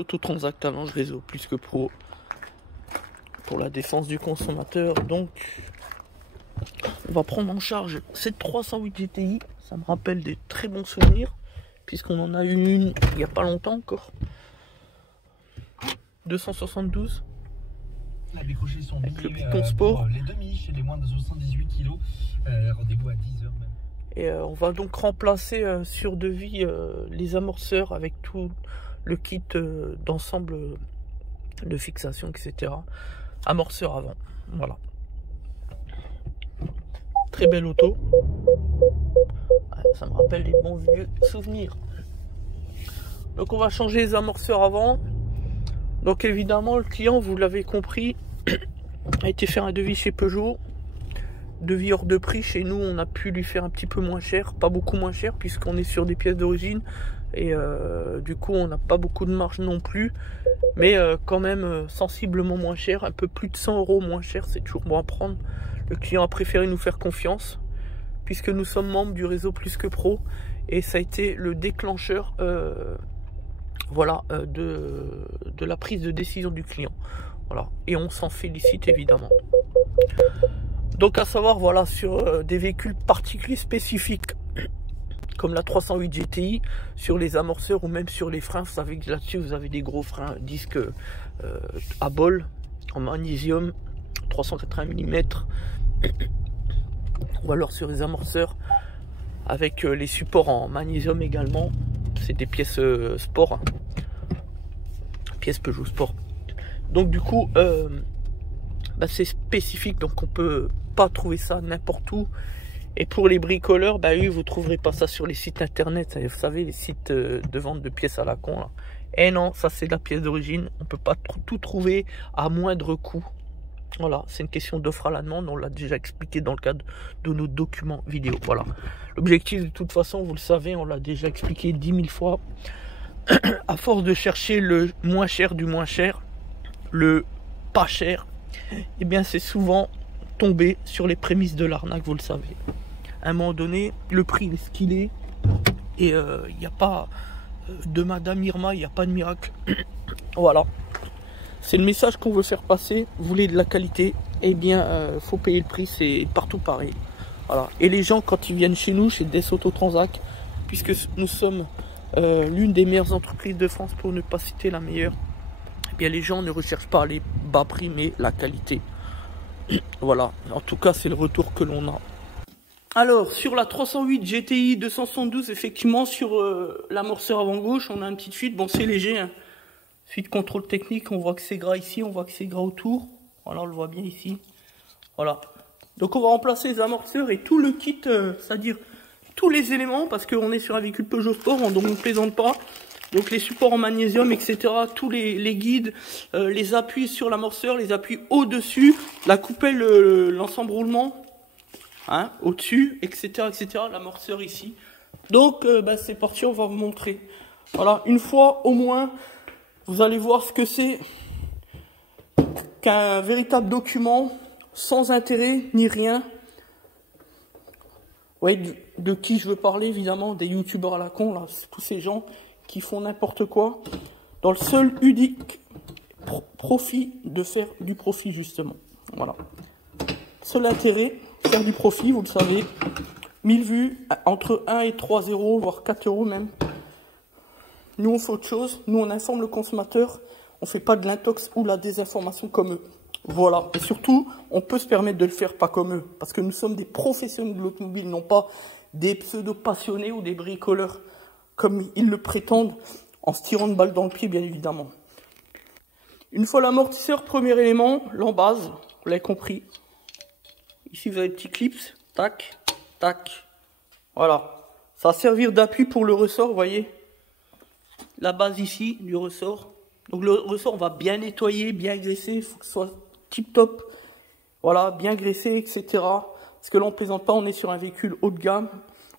Autotransact Talange Réseau Plus que Pro pour la défense du consommateur. Donc on va prendre en charge cette 308 GTI. Ça me rappelle des très bons souvenirs puisqu'on en a eu une il n'y a pas longtemps encore. 272 avec le Python Sport. Les demi chez les moins de 78 kg. Rendez-vous à 10h même. Et on va donc remplacer sur devis les amorceurs avec tout le kit d'ensemble de fixation, etc. Amorceur avant. Voilà. Très belle auto. Ça me rappelle les bons vieux souvenirs. Donc on va changer les amorceurs avant. Donc évidemment le client, vous l'avez compris, a été faire un devis chez Peugeot. Devis hors de prix. Chez nous on a pu lui faire un petit peu moins cher, pas beaucoup moins cher puisqu'on est sur des pièces d'origine et du coup on n'a pas beaucoup de marge non plus, mais quand même sensiblement moins cher, un peu plus de 100 € moins cher, c'est toujours bon à prendre. Le client a préféré nous faire confiance puisque nous sommes membres du réseau Plus que Pro et ça a été le déclencheur voilà, de la prise de décision du client. Voilà, et on s'en félicite évidemment. Donc à savoir, voilà, sur des véhicules particuliers spécifiques comme la 308 GTI, sur les amorceurs ou même sur les freins, vous savez que là-dessus vous avez des gros freins disques à bol en magnésium 380 mm, ou alors sur les amorceurs avec les supports en magnésium également. C'est des pièces sport, hein. Pièces Peugeot Sport. Donc du coup c'est spécifique, donc on peut pas trouver ça n'importe où. Et pour les bricoleurs, oui, vous trouverez pas ça sur les sites internet, vous savez, les sites de vente de pièces à la con là. Et non, ça c'est la pièce d'origine, on peut pas tout trouver à moindre coût. Voilà, c'est une question d'offre à la demande, on l'a déjà expliqué dans le cadre de nos documents vidéo. Voilà, l'objectif de toute façon, vous le savez, on l'a déjà expliqué 10 000 fois. À force de chercher le moins cher du moins cher, le pas cher, et bien c'est souvent tomber sur les prémices de l'arnaque, vous le savez. À un moment donné, le prix est ce qu'il est, et il n'y a pas de Madame Irma, il n'y a pas de miracle. Voilà, c'est le message qu'on veut faire passer. Vous voulez de la qualité, et bien faut payer le prix, c'est partout pareil. Voilà, et les gens quand ils viennent chez nous, chez Des Autotransact, puisque nous sommes l'une des meilleures entreprises de France, pour ne pas citer la meilleure, eh bien les gens ne recherchent pas les bas prix mais la qualité. Voilà, en tout cas c'est le retour que l'on a. Alors sur la 308 GTI 272, effectivement sur l'amorceur avant gauche on a une petite fuite. Bon, c'est léger, hein. Fuite contrôle technique, on voit que c'est gras ici, on voit que c'est gras autour. Voilà, on le voit bien ici. Voilà, donc on va remplacer les amorceurs et tout le kit, c'est-à-dire tous les éléments, parce qu'on est sur un véhicule Peugeot Sport, donc on ne plaisante pas. Donc les supports en magnésium, etc. Tous les guides, les appuis sur l'amorceur, les appuis au-dessus, la coupelle, l'ensemble roulement, hein, au-dessus, etc., etc. L'amorceur ici. Donc c'est parti, on va vous montrer. Voilà, une fois au moins, vous allez voir ce que c'est qu'un véritable document, sans intérêt ni rien. Ouais, de qui je veux parler, évidemment, des youtubeurs à la con, là, tous ces gens qui font n'importe quoi, dans le seul unique profit de faire du profit, justement. Voilà. Seul intérêt, faire du profit, vous le savez. 1000 vues, entre 1 et 3 €, voire 4 € même. Nous, on fait autre chose. Nous, on informe le consommateur. On ne fait pas de l'intox ou la désinformation comme eux. Voilà. Et surtout, on peut se permettre de le faire pas comme eux. Parce que nous sommes des professionnels de l'automobile, non pas des pseudo-passionnés ou des bricoleurs, comme ils le prétendent, en se tirant une balle dans le pied, bien évidemment. Une fois l'amortisseur, premier élément, l'embase, vous l'avez compris. Ici, vous avez le petit clips, tac, tac. Voilà. Ça va servir d'appui pour le ressort, vous voyez. La base ici, du ressort. Donc le ressort, on va bien nettoyer, bien graisser, il faut que ce soit tip top. Voilà, bien graissé, etc. Parce que là, on ne plaisante pas, on est sur un véhicule haut de gamme.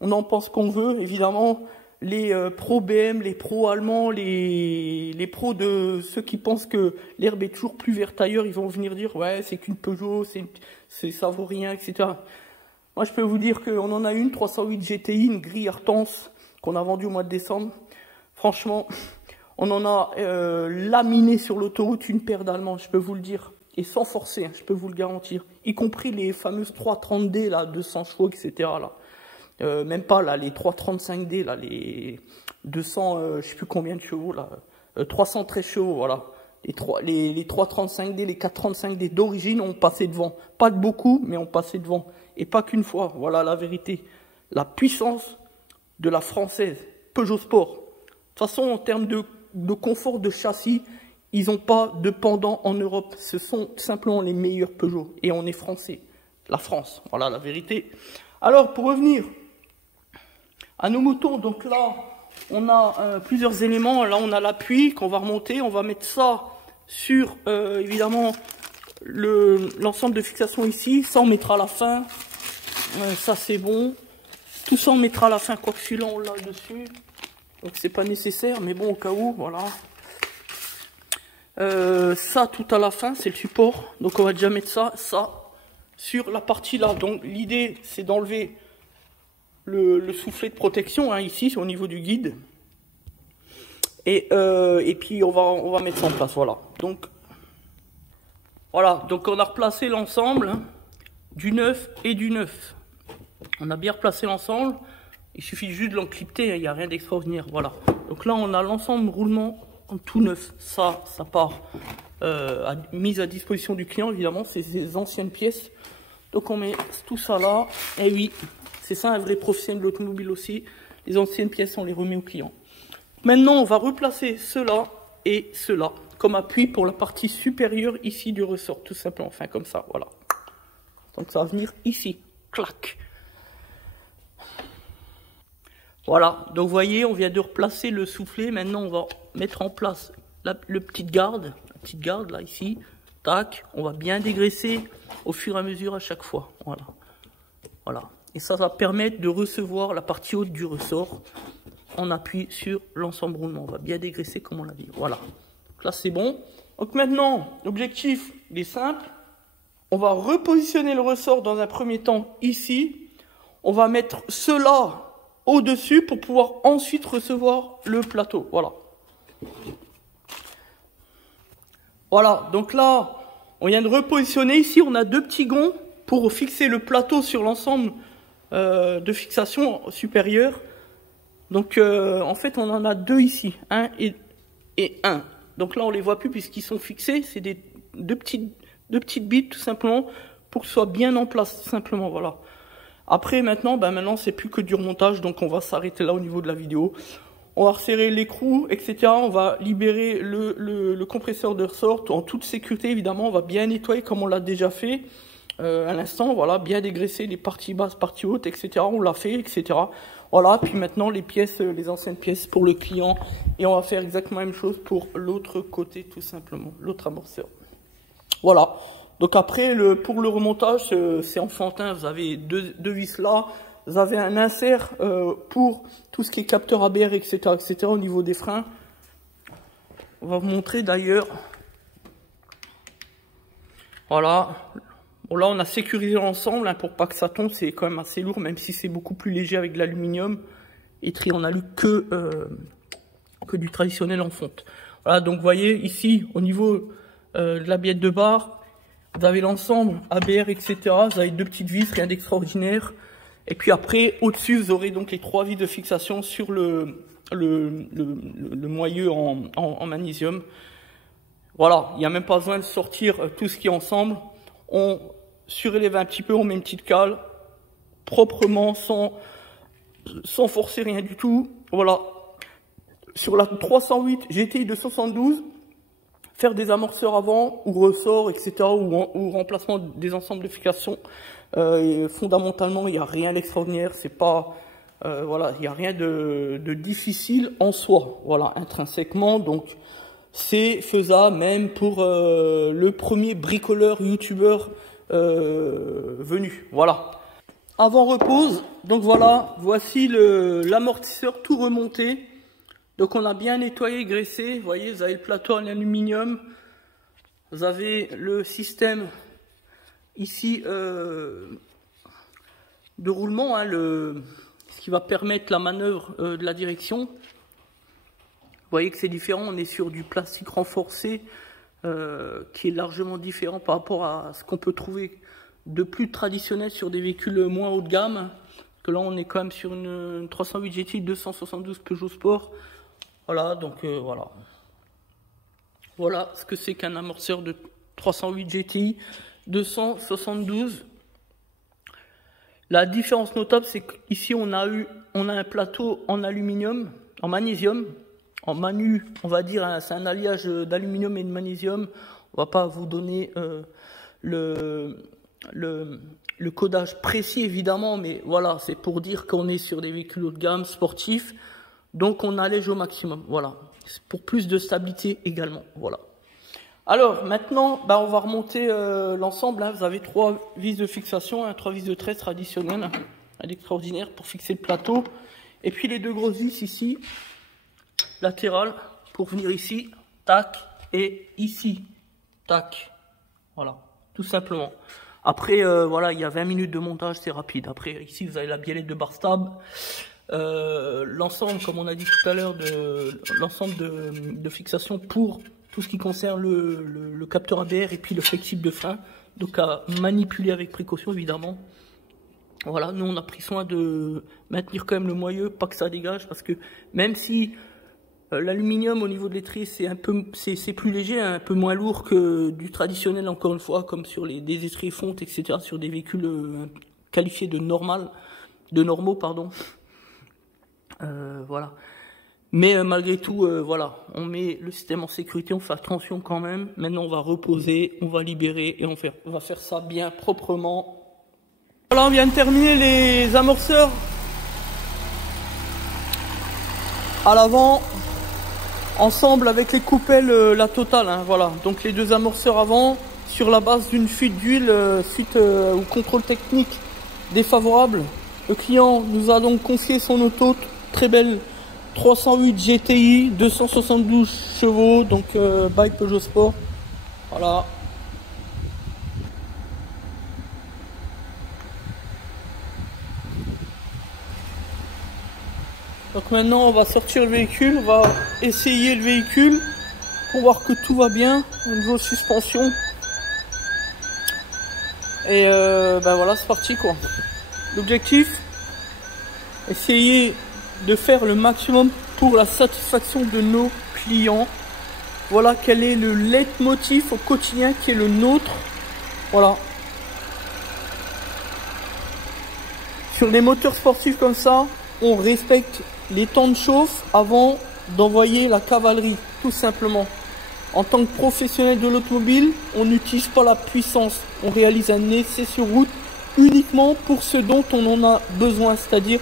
On en pense qu'on veut, évidemment. Les pros BM, les pros allemands, les pros de ceux qui pensent que l'herbe est toujours plus verte ailleurs, ils vont venir dire ouais, c'est qu'une Peugeot, ça vaut rien, etc. Moi, je peux vous dire qu'on en a une 308 GTI, une grille Artense qu'on a vendue au mois de décembre. Franchement, On en a laminé sur l'autoroute une paire d'Allemands, je peux vous le dire. Et sans forcer, hein, je peux vous le garantir. Y compris les fameuses 330D, là, 200 chevaux, etc. Là. Même pas, là, les 335D, là, les 200, je sais plus combien de chevaux, là. 313 chevaux, voilà. Les 335D, les 435D d'origine ont passé devant. Pas de beaucoup, mais ont passé devant. Et pas qu'une fois, voilà la vérité. La puissance de la française, Peugeot Sport. De toute façon, en termes de confort de châssis, ils n'ont pas de pendant en Europe. Ce sont tout simplement les meilleurs Peugeot. Et on est français. La France, voilà la vérité. Alors, pour revenir à nos moutons, donc là, on a plusieurs éléments. Là, on a l'appui qu'on va remonter. On va mettre ça sur, évidemment, l'ensemble de fixation ici. Ça, on mettra à la fin. Ça, c'est bon. Tout ça, on mettra à la fin. Quoique celui-là, on l'a dessus. Donc, c'est pas nécessaire. Mais bon, au cas où, voilà. Ça, tout à la fin, c'est le support. Donc, on va déjà mettre ça sur la partie là. Donc, l'idée, c'est d'enlever le soufflet de protection, hein, ici, au niveau du guide. Et puis, on va mettre ça en place, voilà. Donc, voilà. Donc, on a replacé l'ensemble, hein, du neuf et du neuf. On a bien replacé l'ensemble. Il suffit juste de l'encrypter, hein, il n'y a rien d'extraordinaire, voilà. Donc là, on a l'ensemble roulement en tout neuf. Ça part mise à disposition du client, évidemment, c'est ces anciennes pièces. Donc on met tout ça là, et oui, c'est ça un vrai professionnel de l'automobile aussi. Les anciennes pièces, on les remet au client. Maintenant, on va replacer cela et cela comme appui pour la partie supérieure ici du ressort, tout simplement, enfin comme ça, voilà. Donc ça va venir ici, clac. Voilà, donc vous voyez, on vient de replacer le soufflet. Maintenant, on va mettre en place la petite garde là, ici. Tac, on va bien dégraisser au fur et à mesure à chaque fois. Voilà. Voilà. Et ça va permettre de recevoir la partie haute du ressort en appui sur l'ensemble roulement. On va bien dégraisser comme on l'a dit. Voilà. Donc là, c'est bon. Donc maintenant, l'objectif, il est simple. On va repositionner le ressort dans un premier temps ici. On va mettre cela au-dessus pour pouvoir ensuite recevoir le plateau. Voilà. Voilà, donc là, on vient de repositionner. Ici, on a deux petits gonds pour fixer le plateau sur l'ensemble de fixation supérieure. Donc, en fait, on en a deux ici, un et un. Donc là, on les voit plus puisqu'ils sont fixés. C'est deux petites bites, tout simplement, pour que ce soit bien en place, tout simplement, voilà. Après, maintenant, c'est plus que du remontage, donc on va s'arrêter là au niveau de la vidéo. On va resserrer l'écrou, etc. On va libérer le compresseur de ressort en toute sécurité, évidemment. On va bien nettoyer comme on l'a déjà fait à l'instant. Voilà, bien dégraisser les parties basses, parties hautes, etc. On l'a fait, etc. Voilà, puis maintenant les pièces, les anciennes pièces pour le client. Et on va faire exactement la même chose pour l'autre côté, tout simplement, l'autre amorceur. Voilà. Donc après, pour le remontage, c'est enfantin. Vous avez deux vis là. Vous avez un insert pour tout ce qui est capteur ABR, etc., etc. au niveau des freins. On va vous montrer d'ailleurs. Voilà. Bon, là, on a sécurisé l'ensemble hein, pour pas que ça tombe. C'est quand même assez lourd, même si c'est beaucoup plus léger avec de l'aluminium. Et tri en alu que du traditionnel en fonte. Voilà, donc vous voyez ici, au niveau de la biette de barre, vous avez l'ensemble ABR, etc. Vous avez deux petites vis, rien d'extraordinaire. Et puis après, au-dessus, vous aurez donc les trois vis de fixation sur le moyeu en magnésium. Voilà, il n'y a même pas besoin de sortir tout ce qui est ensemble. On surélève un petit peu, on met une petite cale, proprement, sans forcer rien du tout. Voilà. Sur la 308 GTI 272, faire des amorceurs avant, ou ressort, etc., ou remplacement des ensembles de fixation. Fondamentalement, il n'y a rien d'extraordinaire, c'est pas, voilà, il n'y a rien de difficile en soi, voilà, intrinsèquement, donc c'est faisable même pour le premier bricoleur youtubeur venu, voilà. Avant repose, donc voilà, voici l'amortisseur tout remonté. Donc on a bien nettoyé, graissé, vous voyez, vous avez le plateau en aluminium, vous avez le système ici de roulement, hein, ce qui va permettre la manœuvre de la direction. voyez que c'est différent, on est sur du plastique renforcé qui est largement différent par rapport à ce qu'on peut trouver de plus traditionnel sur des véhicules moins haut de gamme. Que là on est quand même sur une 308 GTI 272 Peugeot Sport. Voilà, donc voilà. Voilà ce que c'est qu'un amorceur de 308 GTI 272. La différence notable, c'est qu'ici on a un plateau en aluminium, en magnésium. En manu, on va dire, c'est un alliage d'aluminium et de magnésium. On va pas vous donner le codage précis évidemment, mais voilà, c'est pour dire qu'on est sur des véhicules haut de gamme, sportifs, donc on allège au maximum, voilà, c'est pour plus de stabilité également, voilà. Alors maintenant, on va remonter l'ensemble, hein. Vous avez 3 vis de fixation, 3 vis de tresse traditionnelles, à l'extraordinaire pour fixer le plateau, et puis les 2 grosses vis ici, latérales, pour venir ici, tac, et ici, tac, voilà, tout simplement. Après, voilà, il y a 20 minutes de montage, c'est rapide. Après, ici, vous avez la biellette de Barstab. L'ensemble, comme on a dit tout à l'heure, l'ensemble de fixation pour tout ce qui concerne le capteur ABR et puis le flexible de frein. Donc, à manipuler avec précaution, évidemment. Voilà, nous, on a pris soin de maintenir quand même le moyeu, pas que ça dégage, parce que même si l'aluminium au niveau de l'étrier c'est plus léger, hein, un peu moins lourd que du traditionnel, encore une fois, comme sur des étriers fonte, etc., sur des véhicules qualifiés de normaux, pardon. Voilà. Mais malgré tout, voilà, on met le système en sécurité, on fait attention quand même. Maintenant, on va reposer, on va libérer et on va faire ça bien proprement. Voilà, on vient de terminer les amorceurs à l'avant. Ensemble avec les coupelles, la totale, hein, voilà. Donc les 2 amorceurs avant, sur la base d'une fuite d'huile suite au contrôle technique défavorable. Le client nous a donc confié son auto, très belle 308 GTI, 272 chevaux, donc by Peugeot Sport. Voilà. Donc maintenant on va sortir le véhicule, on va essayer le véhicule pour voir que tout va bien au niveau suspension. Et voilà, c'est parti quoi. L'objectif, essayer de faire le maximum pour la satisfaction de nos clients. Voilà quel est le leitmotiv au quotidien qui est le nôtre. Voilà. Sur les moteurs sportifs comme ça, on respecte les temps de chauffe avant d'envoyer la cavalerie, tout simplement. En tant que professionnel de l'automobile, on n'utilise pas la puissance. On réalise un essai sur route uniquement pour ce dont on en a besoin, c'est-à-dire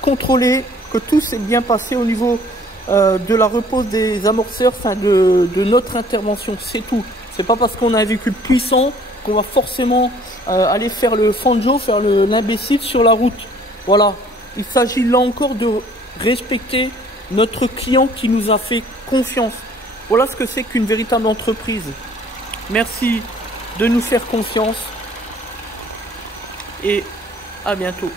contrôler que tout s'est bien passé au niveau de la repose des amorceurs, enfin de notre intervention, c'est tout. C'est pas parce qu'on a un véhicule puissant qu'on va forcément aller faire le fanjo, faire l'imbécile sur la route. Voilà, il s'agit là encore de respecter notre client qui nous a fait confiance. Voilà ce que c'est qu'une véritable entreprise. Merci de nous faire confiance et à bientôt.